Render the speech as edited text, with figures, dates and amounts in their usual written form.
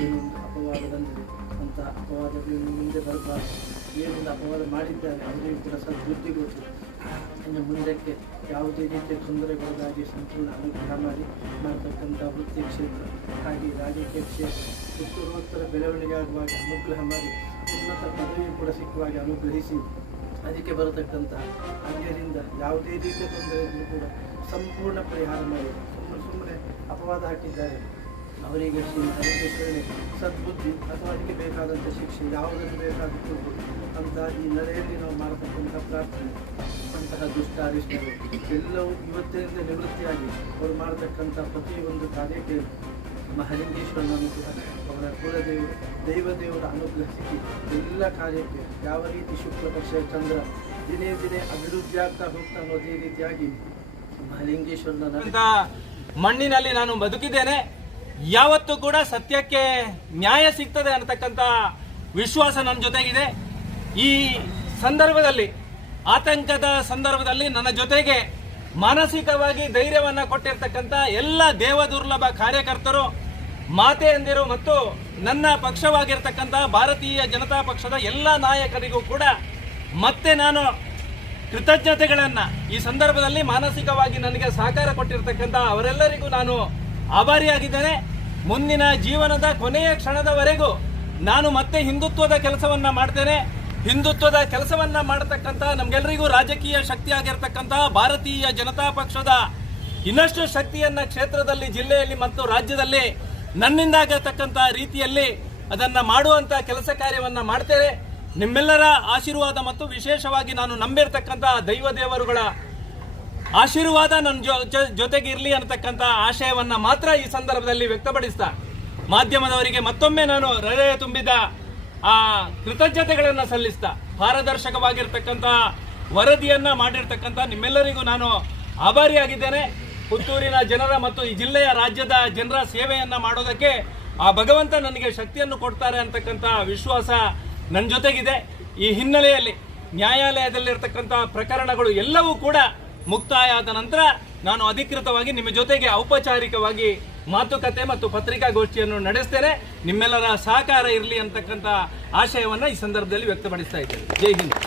ಏನೊಂದು ಅಪವಾದ ಬಂದಿದೆ ಅಂತ ಅಪವಾದದಿಂದ ಮುಂದೆ ಬರಬಾರದು. ಏನೊಂದು ಅಪವಾದ ಮಾಡಿದ್ದಾರೆ ಅವರಿಗೂ ಕೂಡ ಸದ್ಬುದ್ಧಿ ಗೊತ್ತು. ಇನ್ನು ಮುಂದಕ್ಕೆ ಯಾವುದೇ ರೀತಿಯ ತೊಂದರೆಗೊಳಗಾಗಿ ಸಂಪೂರ್ಣ ಅನುಗ್ರಹ ಮಾಡತಕ್ಕಂಥ ವೃತ್ತಿ ಕ್ಷೇತ್ರ ಹಾಗೆ ರಾಜಕೀಯ ಕ್ಷೇತ್ರ ಉತ್ತರೋತ್ತರ ಬೆಳವಣಿಗೆ ಆಗುವಾಗ ಅನುಗ್ರಹ ಮಾಡಿ ಉನ್ನತ ಪದವಿ ಕೂಡ ಸಿಕ್ಕುವಾಗ ಅನುಗ್ರಹಿಸಿ ಅದಕ್ಕೆ ಬರತಕ್ಕಂಥ ಅನ್ಯರಿಂದ ಯಾವುದೇ ರೀತಿಯ ತೊಂದರೆ ಇದ್ದರೂ ಕೂಡ ಸಂಪೂರ್ಣ ಪರಿಹಾರ ಮಾಡಿ ಸುಮ್ಮನೆ ಅಪವಾದ ಹಾಕಿದ್ದಾರೆ ಅವರಿಗೆ ಶ್ರೀ ಹರಿಕೇಶ್ವರನೇ ಸದ್ಬುದ್ಧಿ ಅಥವಾ ಅದಕ್ಕೆ ಬೇಕಾದಂಥ ಶಿಕ್ಷೆ ಯಾವುದನ್ನು ಬೇಕಾದರೂ ಅಂತ ಈ ನಡೆಯಲ್ಲಿ ನಾವು ಮಾಡತಕ್ಕಂಥ ಪ್ರಾರ್ಥನೆ ಅಂತಹ ದುಷ್ಟ ಅರಿಷ್ಟರು ಎಲ್ಲವೂ ಇವತ್ತಿನಿಂದ ನಿವೃತ್ತಿಯಾಗಿ ಅವರು ಮಾಡತಕ್ಕಂಥ ಪ್ರತಿಯೊಂದು ಕಾರ್ಯಕ್ಕೆ ಮಹಾಲಿಂಗೇಶ್ವರನನ್ನು ಕೂಡ ಅವರ ಕುಲದೇವರು ದೈವದೇವರ ಅನುಗ್ರಹ ಸಿಕ್ಕಿ ಎಲ್ಲ ಕಾರ್ಯಕ್ಕೆ ಯಾವ ರೀತಿ ಶುಕ್ಲ ಪಕ್ಷ ಚಂದ್ರ ದಿನೇ ದಿನೇ ಅಭಿವೃದ್ಧಿ ಆಗ್ತಾ ಹೋಗ್ತಾನೋ ಅದೇ ರೀತಿಯಾಗಿ ಮಹಾಲಿಂಗೇಶ್ವರನ ಮಣ್ಣಿನಲ್ಲಿ ನಾನು ಬದುಕಿದ್ದೇನೆ. ಯಾವತ್ತೂ ಕೂಡ ಸತ್ಯಕ್ಕೆ ನ್ಯಾಯ ಸಿಗ್ತದೆ ಅನ್ನತಕ್ಕಂಥ ವಿಶ್ವಾಸ ನನ್ನ ಜೊತೆಗಿದೆ. ಈ ಸಂದರ್ಭದಲ್ಲಿ ಆತಂಕದ ಸಂದರ್ಭದಲ್ಲಿ ನನ್ನ ಜೊತೆಗೆ ಮಾನಸಿಕವಾಗಿ ಧೈರ್ಯವನ್ನು ಕೊಟ್ಟಿರ್ತಕ್ಕಂಥ ಎಲ್ಲ ದೇವದುರ್ಲಭ ಕಾರ್ಯಕರ್ತರು, ಮಾತೆಯಂದಿರು ಮತ್ತು ನನ್ನ ಪಕ್ಷವಾಗಿರ್ತಕ್ಕಂಥ ಭಾರತೀಯ ಜನತಾ ಪಕ್ಷದ ಎಲ್ಲ ನಾಯಕರಿಗೂ ಕೂಡ ಮತ್ತೆ ನಾನು ಕೃತಜ್ಞತೆಗಳನ್ನು ಈ ಸಂದರ್ಭದಲ್ಲಿ ಮಾನಸಿಕವಾಗಿ ನನಗೆ ಸಹಕಾರ ಕೊಟ್ಟಿರ್ತಕ್ಕಂಥ ಅವರೆಲ್ಲರಿಗೂ ನಾನು ಆಭಾರಿಯಾಗಿದ್ದೇನೆ. ಮುಂದಿನ ಜೀವನದ ಕೊನೆಯ ಕ್ಷಣದವರೆಗೂ ನಾನು ಮತ್ತೆ ಹಿಂದುತ್ವದ ಕೆಲಸವನ್ನ ಮಾಡ್ತೇನೆ. ಹಿಂದುತ್ವದ ಕೆಲಸವನ್ನ ಮಾಡತಕ್ಕಂಥ ನಮ್ಗೆಲ್ಲರಿಗೂ ರಾಜಕೀಯ ಶಕ್ತಿಯಾಗಿರ್ತಕ್ಕಂಥ ಭಾರತೀಯ ಜನತಾ ಪಕ್ಷದ ಇನ್ನಷ್ಟು ಶಕ್ತಿಯನ್ನ ಕ್ಷೇತ್ರದಲ್ಲಿ, ಜಿಲ್ಲೆಯಲ್ಲಿ ಮತ್ತು ರಾಜ್ಯದಲ್ಲಿ ನನ್ನಿಂದಾಗತಕ್ಕಂಥ ರೀತಿಯಲ್ಲಿ ಅದನ್ನ ಮಾಡುವಂತ ಕೆಲಸ ಕಾರ್ಯವನ್ನ ಮಾಡ್ತೇನೆ. ನಿಮ್ಮೆಲ್ಲರ ಆಶೀರ್ವಾದ ಮತ್ತು ವಿಶೇಷವಾಗಿ ನಾನು ನಂಬಿರ್ತಕ್ಕಂಥ ದೈವ ದೇವರುಗಳ ಆಶೀರ್ವಾದ ನನ್ನ ಜೊತೆಗೆ ಇರಲಿ ಅನ್ನತಕ್ಕಂಥ ಆಶಯವನ್ನ ಮಾತ್ರ ಈ ಸಂದರ್ಭದಲ್ಲಿ ವ್ಯಕ್ತಪಡಿಸ್ತಾ ಮಾಧ್ಯಮದವರಿಗೆ ಮತ್ತೊಮ್ಮೆ ನಾನು ಹೃದಯ ತುಂಬಿದ ಕೃತಜ್ಞತೆಗಳನ್ನು ಸಲ್ಲಿಸ್ತಾ ಪಾರದರ್ಶಕವಾಗಿರ್ತಕ್ಕಂಥ ವರದಿಯನ್ನ ಮಾಡಿರ್ತಕ್ಕಂಥ ನಿಮ್ಮೆಲ್ಲರಿಗೂ ನಾನು ಆಭಾರಿಯಾಗಿದ್ದೇನೆ. ಪುತ್ತೂರಿನ ಜನರ ಮತ್ತು ಈ ಜಿಲ್ಲೆಯ ರಾಜ್ಯದ ಜನರ ಸೇವೆಯನ್ನ ಮಾಡೋದಕ್ಕೆ ಆ ಭಗವಂತ ನನಗೆ ಶಕ್ತಿಯನ್ನು ಕೊಡ್ತಾರೆ ಅಂತಕ್ಕಂಥ ವಿಶ್ವಾಸ ನನ್ನ ಜೊತೆಗಿದೆ. ಈ ಹಿನ್ನೆಲೆಯಲ್ಲಿ ನ್ಯಾಯಾಲಯದಲ್ಲಿರ್ತಕ್ಕಂಥ ಪ್ರಕರಣಗಳು ಎಲ್ಲವೂ ಕೂಡ ಮುಕ್ತಾಯ ಆದ ನಂತರ ನಾನು ಅಧಿಕೃತವಾಗಿ ನಿಮ್ಮ ಜೊತೆಗೆ ಔಪಚಾರಿಕವಾಗಿ ಮಾತುಕತೆ ಮತ್ತು ಪತ್ರಿಕಾಗೋಷ್ಠಿಯನ್ನು ನಡೆಸ್ತೇನೆ. ನಿಮ್ಮೆಲ್ಲರ ಸಹಕಾರ ಇರಲಿ ಅಂತಕ್ಕಂಥ ಆಶಯವನ್ನ ಈ ಸಂದರ್ಭದಲ್ಲಿ ವ್ಯಕ್ತಪಡಿಸ್ತಾ ಇದ್ದೇನೆ. ಜೈ ಹಿಂದ್.